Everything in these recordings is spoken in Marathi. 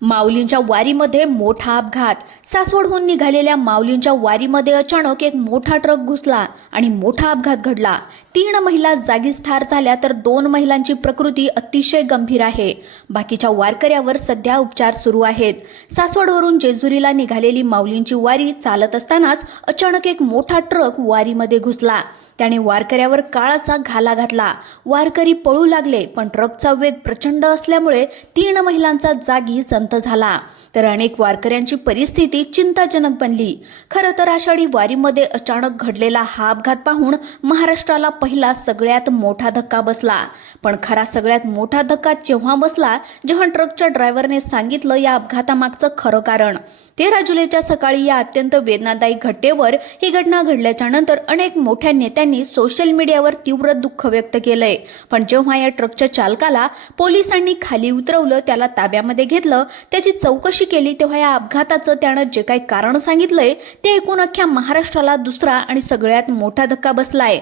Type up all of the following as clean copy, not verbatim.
माऊलींच्या वारीमध्ये मोठा अपघात. सासवडहून निघालेल्या माऊलींच्या वारीमध्ये अचानक एक मोठा ट्रक घुसला आणि मोठा अपघात घडला. 3 महिला जागीच ठार झाल्या तर 2 महिलांची प्रकृती अतिशय गंभीर आहे. बाकीच्या वारकऱ्यावर सध्या उपचार सुरू आहेत. सासवडवरून जेजुरीला निघालेली माऊलींची वारी चालत असतानाच अचानक एक मोठा ट्रक वारीमध्ये घुसला. त्याने वारकऱ्यावर काळाचा घाला घातला. वारकरी पळू लागले, पण ट्रकचा वेग प्रचंड असल्यामुळे 3 महिलांचा जागीच अंत झाला. तर अनेक वारकऱ्यांची परिस्थिती चिंताजनक बनली. खरं तर आषाढी वारीमध्ये अचानक घडलेला हा अपघात पाहून महाराष्ट्राला पहिला सगळ्यात मोठा धक्का बसला. पण खरा सगळ्यात मोठा धक्का जेव्हा बसला जेव्हा ट्रकच्या ड्रायव्हरने सांगितलं या अपघातामागचं खरं कारण. 13 जुलैच्या सकाळी या अत्यंत वेदनादायी घटनेवर ही घटना घडल्याच्या नंतर अनेक मोठ्या नेत्यांनी सोशल मीडियावर तीव्र दुःख व्यक्त केलंय. पण जेव्हा या ट्रकच्या चालकाला पोलिसांनी खाली उतरवलं, त्याला ताब्यामध्ये घेतलं, त्याची चौकशी केली, तेव्हा या अपघाताचं त्यानं जे काही कारण सांगितलंय ते ऐकून अख्ख्या महाराष्ट्राला दुसरा आणि सगळ्यात मोठा धक्का बसलाय.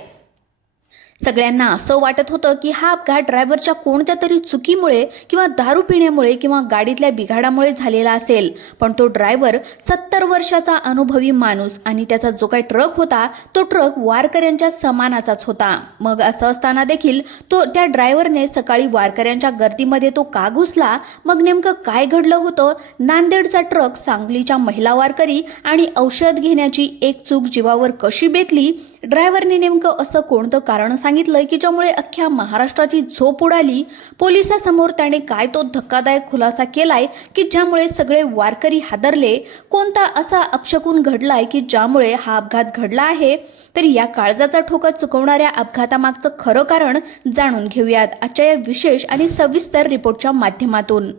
सगळ्यांना असं वाटत होतं की हा अपघात ड्रायव्हरच्या कोणत्या तरी चुकीमुळे किंवा दारू पिण्यामुळे किंवा गाडीतल्या बिघाडामुळे झालेला असेल. पण तो ड्रायव्हर 70 वर्षाचा अनुभवी माणूस आणि त्याचा जो काही ट्रक होता तो ट्रक वारकऱ्यांच्या समानाचाच होता. मग असं असताना देखील त्या ड्रायव्हरने सकाळी वारकऱ्यांच्या गर्दीमध्ये तो का घुसला? मग नेमकं काय घडलं होतं? नांदेडचा ट्रक, सांगलीच्या महिला वारकरी आणि औषध घेण्याची एक चूक जीवावर कशी बेतली? ड्रायव्हरने नेमकं असं कोणतं कारण सांगितलंय की ज्यामुळे अख्ख्या महाराष्ट्राची झोप उडाली? पोलिसांसमोर त्याने काय तो धक्कादायक खुलासा केलाय की ज्यामुळे सगळे वारकरी हादरले? कोणता असा अपशकुन घडलाय की ज्यामुळे हा अपघात घडला आहे? तर या काळजाचा ठोका चुकवणाऱ्या अपघातामागचं खरं कारण जाणून घेऊयात आजच्या या विशेष आणि सविस्तर रिपोर्टच्या माध्यमातून.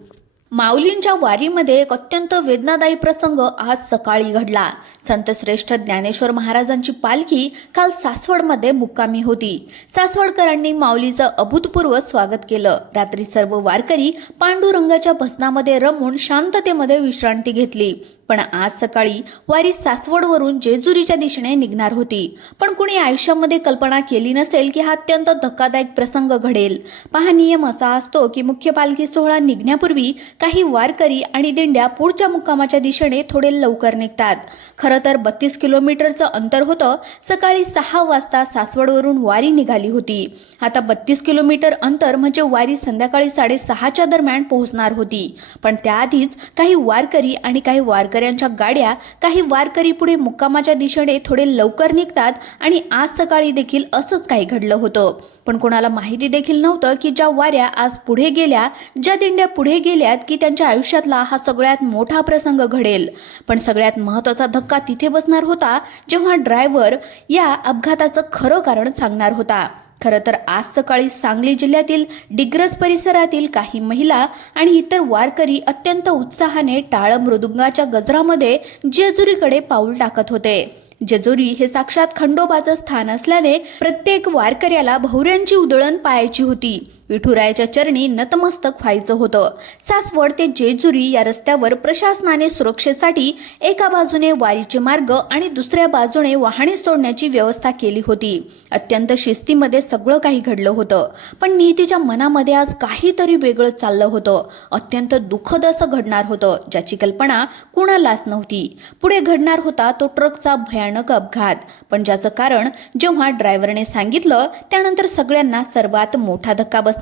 माऊलींच्या वारीमध्ये एक अत्यंत वेदनादायी प्रसंग आज सकाळी घडला. संतश्रेष्ठ ज्ञानेश्वर महाराजांची पालखी काल सासवडमध्ये मुक्कामी होती. सासवडकरांनी माऊलीचं अभूतपूर्व स्वागत केलं. रात्री सर्व वारकरी पांडुरंगाच्या भजनामध्ये रमून शांततेमध्ये विश्रांती घेतली. पण आज सकाळी वारी सासवडवरून जेजुरीच्या दिशेने निघणार होती. पण कुणी आयुष्यामध्ये कल्पना केली नसेल की हा अत्यंत धक्कादायक प्रसंग घडेल. पहा, नियम असा असतो की मुख्य पालखी सोहळा निघण्यापूर्वी काही वारकरी आणि दिंड्या पुढच्या मुक्कामाच्या दिशेने थोडे लवकर निघतात. खरं तर 32 किलोमीटरचं अंतर होतं. सकाळी 6 वाजता सासवडवरून वारी निघाली होती. आता 32 किलोमीटर अंतर म्हणजे वारी संध्याकाळी 6:30च्या दरम्यान पोहोचणार होती. पण त्याआधीच काही वारकरी आणि काही वारकऱ्यांच्या गाड्या, काही वारकरी पुढे मुक्कामाच्या दिशेने थोडे लवकर निघतात आणि आज सकाळी देखील असंच काही घडलं होतं. पण कोणाला माहिती देखील नव्हतं की ज्या वाऱ्या आज पुढे गेल्या, ज्या दिंड्या पुढे गेल्यात की त्यांच्या आयुष्यातला हा सगळ्यात मोठा प्रसंग घडेल. पण सगळ्यात महत्त्वाचा धक्का तिथे बसणार होता जेव्हा ड्रायव्हर या अपघाताचं खरं कारण सांगणार होता. खरं तर आज सकाळी सांगली जिल्ह्यातील डिग्रस परिसरातील काही महिला आणि इतर वारकरी अत्यंत उत्साहाने टाळ मृदुंगाच्या गजरामध्ये जेजुरीकडे पाऊल टाकत होते. जेजुरी हे साक्षात खंडोबाचं स्थान असल्याने प्रत्येक वारकऱ्याला भोवऱ्यांची उधळण पाहायची होती. विठुरायाच्या चरणी नतमस्तक व्हायचं होतं. सासवड ते जेजुरी या रस्त्यावर प्रशासनाने सुरक्षेसाठी एका बाजूने वारीचे मार्ग आणि दुसऱ्या बाजूने वाहने सोडण्याची व्यवस्था केली होती. अत्यंत शिस्तीमध्ये सगळं काही घडलं होतं. पण नीतीच्या मनामध्ये आज काहीतरी वेगळं चाललं होतं. अत्यंत दुःखद असं घडणार होतं ज्याची कल्पना कुणालाच नव्हती. पुढे घडणार होता तो ट्रकचा भयानक अपघात. पण ज्याचं कारण जेव्हा ड्रायव्हरने सांगितलं त्यानंतर सगळ्यांना सर्वात मोठा धक्का बसणार.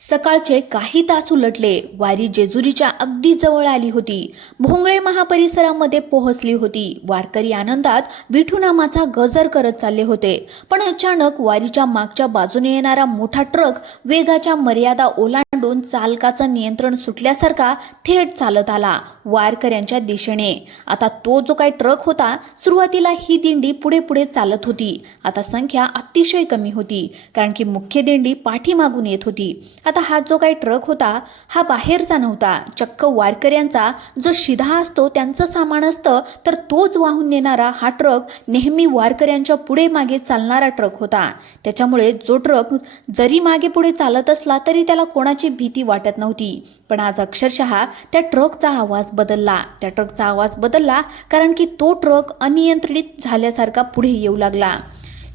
सकाळचे काही तास उलटले. वारी जेजुरीच्या अगदी जवळ आली होती. भोंगळे महापरिसरामध्ये पोहोचली होती. वारकरी आनंदात विठुनामाचा गजर करत चालले होते. पण अचानक वारीच्या मागच्या बाजूने येणारा मोठा ट्रक वेगाच्या मर्यादा ओलांडून चालकाचं नियंत्रण सुटल्यासारखा थेट चालत आला वारकऱ्यांच्या दिशेने. आता तो जो काही ट्रक होता, सुरुवातीला ही दिंडी पुढे पुढे चालत होती. आता संख्या अतिशय कमी होती कारण की मुख्य दिंडी पाठीमागून येत होती. आता हा जो काही ट्रक होता हा बाहेरचा नव्हता. चक्क वारकऱ्यांचा जो शिधा असतो त्यांचं सामान असतं, तर तोच वाहून नेणारा हा ट्रक नेहमी वारकऱ्यांच्या पुढे मागे चालणारा ट्रक होता. त्याच्यामुळे जो ट्रक जरी मागे पुढे चालत असला तरी त्याला कोणाची भीती वाटत नव्हती. पण आज अक्षरशः त्या ट्रकचा आवाज बदलला. कारण की तो ट्रक अनियंत्रित झाल्यासारखा पुढे येऊ लागला.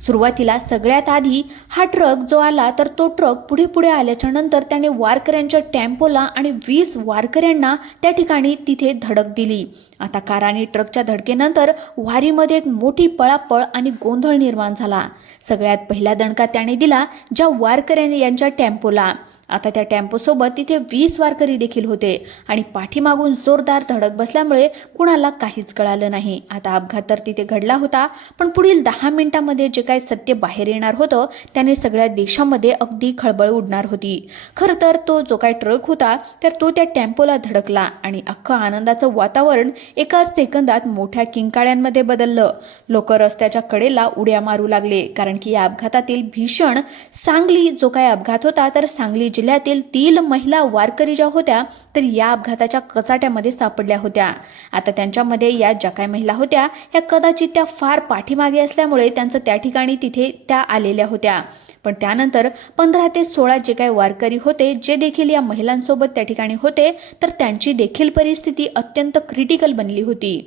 सुरुवातीला सगळ्यात आधी हा ट्रक जो आला तर तो ट्रक पुढे पुढे आल्याच्या नंतर त्याने वारकऱ्यांच्या टेम्पोला आणि 20 वारकऱ्यांना त्या ठिकाणी तिथे धडक दिली. आता कार आणि ट्रकच्या धडकेनंतर वारीमध्ये एक मोठी पळापळ आणि गोंधळ निर्माण झाला. सगळ्यात पहिला दणका त्याने दिला ज्या वारकऱ्यांनी यांच्या टेम्पोला. आता त्या टेम्पोसोबत तिथे 20 वारकरी देखील होते आणि पाठीमागून जोरदार धडक बसल्यामुळे कुणाला काहीच कळालं नाही. आता अपघात तर तिथे घडला होता, पण पुढील 10 मिनिटांमध्ये जे काही सत्य बाहेर येणार होतं त्याने सगळ्या देशामध्ये अगदी खळबळ उडणार होती. खरं तर तो जो काही ट्रक होता तर तो त्या टेम्पोला धडकला आणि अख्खं आनंदाचं वातावरण एका सेकंदात मोठ्या किंकाळ्यांमध्ये बदललं. लोक रस्त्याच्या कडेला उड्या मारू लागले, कारण की या अपघातातील भीषण सांगली जो काही अपघात होता तर सांगली जिल्ह्यातील 3 महिला वारकरी ज्या होत्या तर या अपघाताच्या कचाट्यामध्ये सापडल्या होत्या. आता त्यांच्यामध्ये या ज्या काही महिला होत्या या कदाचित त्या फार पाठीमागे असल्यामुळे त्यांचं त्या ठिकाणी तिथे त्या आलेल्या होत्या. पण त्यानंतर 15 ते 16 जे काही वारकरी होते जे देखील या महिलांसोबत त्या ठिकाणी होते तर त्यांची देखील परिस्थिती अत्यंत क्रिटिकल बनली होती.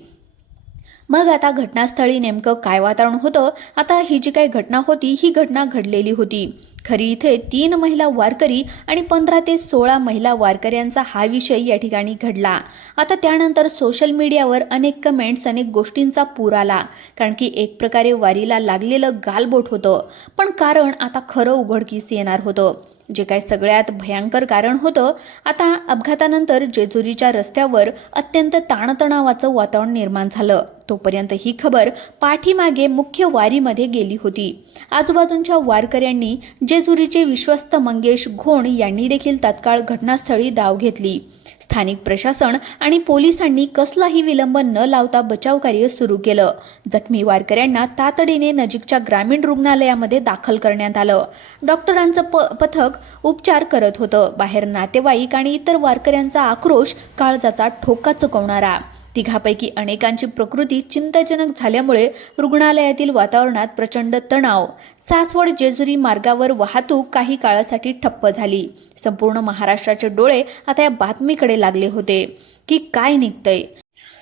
मग आता घटनास्थळी नेमकं काय वातावरण होतं? आता ही जी काही घटना होती ही घटना घडलेली होती. खरी इथे 3 महिला वारकरी आणि 15 ते 16 महिला वारकऱ्यांचा हा विषय या ठिकाणी घडला. आता त्यानंतर सोशल मीडियावर अनेक कमेंट्स, अनेक गोष्टींचा पूर आला, कारण की एक प्रकारे वारीला लागलेलं गालबोट होतं. पण कारण आता खरं उघडकीस येणार होतं. जे काय सगळ्यात भयंकर कारण होतं, आता अपघातानंतर जेजुरीच्या रस्त्यावर अत्यंत ताणतणावाचं वातावरण निर्माण झालं. तोपर्यंत ही खबर पाठीमागे मुख्य वारीमध्ये गेली होती. आजूबाजूंच्या वारकऱ्यांनी जेजुरीचे विश्वस्त मंगेश घोण यांनी देखील तात्काळ घटनास्थळी धाव घेतली. स्थानिक प्रशासन आणि पोलिसांनी कसलाही विलंब न लावता बचाव कार्य सुरू केलं. जखमी वारकऱ्यांना तातडीने नजीकच्या ग्रामीण रुग्णालयामध्ये दाखल करण्यात आलं. डॉक्टरांचं पथक उपचार करत होतं. बाहेर नातेवाईक आणि इतर वारकऱ्यांचा आक्रोश काळजाचा ठोका चुकवणारा. तिघापैकी अनेकांची प्रकृती चिंताजनक झाल्यामुळे रुग्णालयातील वातावरणात प्रचंड तणाव. सासवड जेजुरी मार्गावर वाहतूक काही काळासाठी ठप्प झाली. संपूर्ण महाराष्ट्राचे डोळे आता या बातमीकडे लागले होते की काय निघतंय.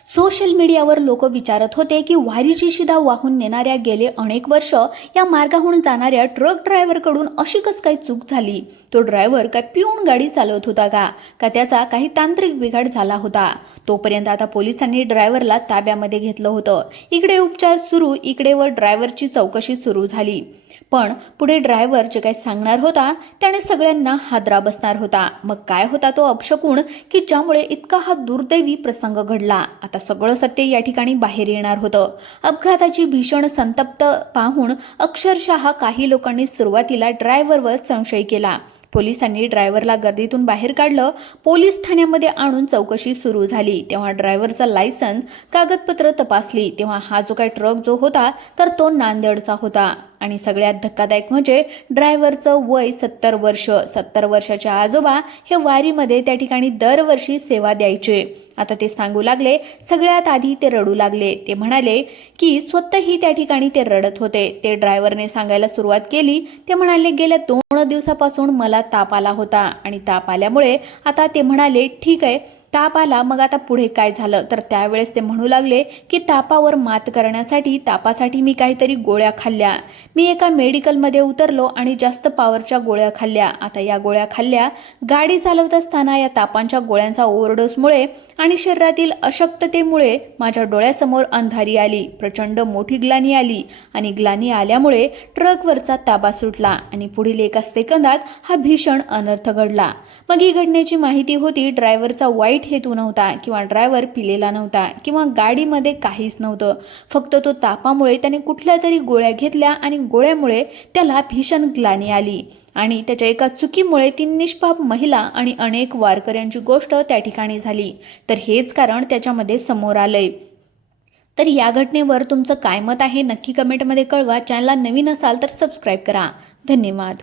सोशल मीडियावर लोक विचारत होते की वारीची शिधा वाहून नेणाऱ्या गेले अनेक वर्ष या मार्गाहून जाणाऱ्या ट्रक ड्रायव्हरकडून अशी कस काही चूक झाली? तो ड्रायव्हर काय पिऊन गाडी चालवत होता का त्याचा काही तांत्रिक बिघाड झाला होता? तोपर्यंत आता पोलिसांनी ड्रायव्हरला ताब्यामध्ये घेतलं होतं. इकडे उपचार सुरू, इकडे व ड्रायव्हरची चौकशी सुरू झाली. पण पुढे ड्रायव्हर जे काही सांगणार होता त्याने सगळ्यांना हादरा बसणार होता. मग काय होता तो अपशकुन की ज्यामुळे इतका हा दुर्दैवी प्रसंग घडला? आता सगळं सत्य या ठिकाणी बाहेर येणार होतं. अपघाताची भीषण संतप्त पाहून अक्षरशः काही लोकांनी सुरुवातीला ड्रायव्हरवर संशय केला. पोलिसांनी ड्रायव्हरला गर्दीतून बाहेर काढलं. पोलीस ठाण्यामध्ये आणून चौकशी सुरू झाली. तेव्हा ड्रायव्हरचा लायसन्स, कागदपत्र तपासली. तेव्हा हा जो काही ट्रक जो होता तर तो नांदेडचा होता. आणि सगळ्यात धक्कादायक म्हणजे ड्रायव्हरचं वय 70 वर्ष. 70 वर्षाचे आजोबा हे वारीमध्ये त्या ठिकाणी दरवर्षी सेवा द्यायचे. आता ते सांगू लागले, सगळ्यात आधी ते रडू लागले. ते म्हणाले की स्वतःही त्या ठिकाणी ते रडत होते. ते ड्रायव्हरने सांगायला सुरुवात केली. ते म्हणाले, गेल्या 2 दिवसापासून मला ताप आला होता आणि ताप आल्यामुळे आता ते म्हणाले ठीक आहे ताप आला, मग आता पुढे काय झालं? तर त्यावेळेस ते म्हणू लागले की तापावर मात करण्यासाठी तापासाठी मी काहीतरी गोळ्या खाल्ल्या. मी एका मेडिकलमध्ये उतरलो आणि जास्त पॉवरच्या गोळ्या खाल्ल्या. आता या गोळ्या खाल्ल्या. गाडी चालवत असताना या तापांच्या गोळ्यांचा ओव्हरडोसमुळे आणि शरीरातील अशक्ततेमुळे माझ्या डोळ्यासमोर अंधारी आली. प्रचंड मोठी ग्लानी आली आणि ग्लानी आल्यामुळे ट्रकवरचा ताबा सुटला आणि पुढील एका सेकंदात हा भीषण अनर्थ घडला. मग ही घडण्याची माहिती होती. ड्रायव्हरचा वाईट हेतू नव्हता किंवा ड्रायव्हर पिलेला नव्हता किंवा गाडीमध्ये काहीच नव्हतं. फक्त तो तापामुळे त्याने कुठल्या तरी गोळ्या घेतल्या आणि गोळ्यामुळे त्याला भीषण ग्लानी आली आणि त्याच्या एका चुकीमुळे 3 निष्पाप महिला आणि अनेक वारकऱ्यांची गोष्ट त्या ठिकाणी झाली. तर हेच कारण त्याच्यामध्ये समोर आलंय. तर या घटनेवर तुमचं काय मत आहे नक्की कमेंटमध्ये कळवा. चॅनलला नवीन असाल तर सबस्क्राईब करा. धन्यवाद.